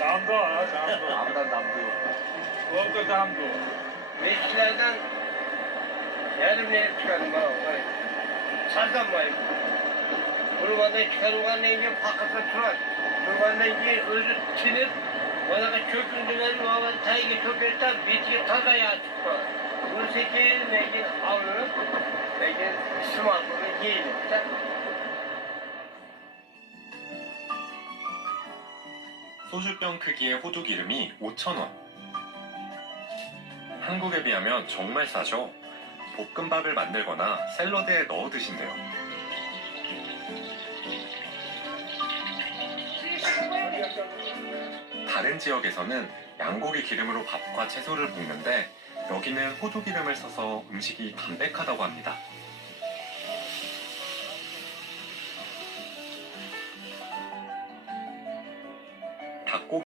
Damdı ha damdı. Abiden damdı. Oldu damdı. Meclislerden yarım ne çıkarım bana. Vay. Sardanmayın. Kurbandan çıkarılan neyince pakata turar. Kurbandan ki özü tinir. Bana da kökündüler mi ama tayge köketler bitki taza yağ çıkma. Bunu sekiz neydi alınıp neydi sımak bunu giyilir. 소주병 크기의 호두 기름이 5,000원. 한국에 비하면 정말 싸죠. 볶음밥을 만들거나 샐러드에 넣어 드신대요. 다른 지역에서는 양고기 기름으로 밥과 채소를 볶는데 여기는 호두 기름을 써서 음식이 담백하다고 합니다. 받고